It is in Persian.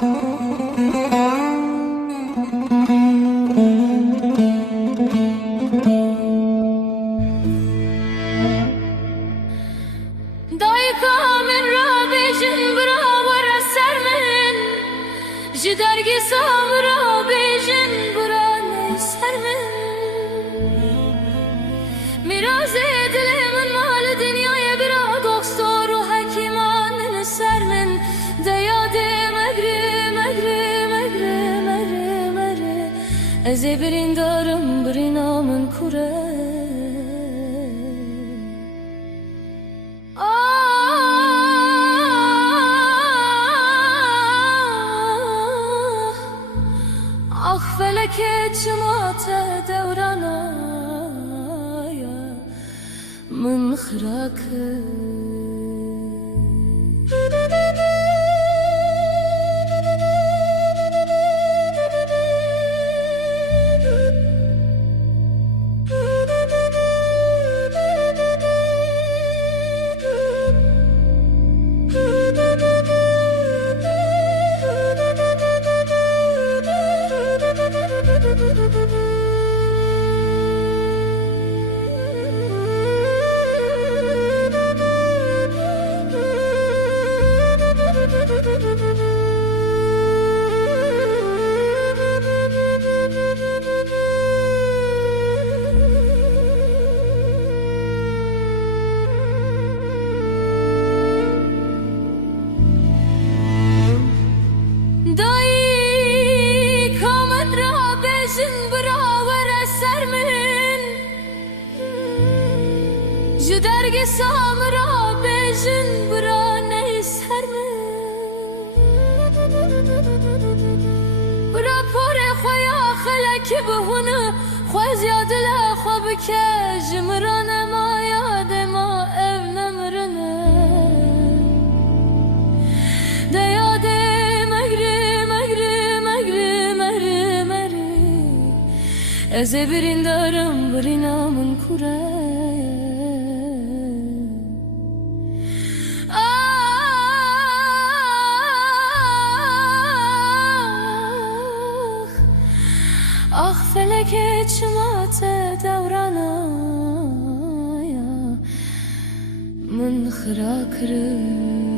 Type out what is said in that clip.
جی درگی سامرا بیجن برای سر من میراز دل من مال دنیای برا دکتر و حکیمان سر من دیاد مگری مگری مگری مگری مگری از برین دارم برینا من کوره آخ فلک جماعت دورانا یا من خراکه درگی سامرا بیجن برای سر من برا پر خویا خلکی بهونه خوز یاد لخواب که جمران ما یاد ما او نمرنه دیاد مگری مگری مگری مگری مگری از برین دارم برینا من کوره آخ فلک چمات دورانا یا من خراکره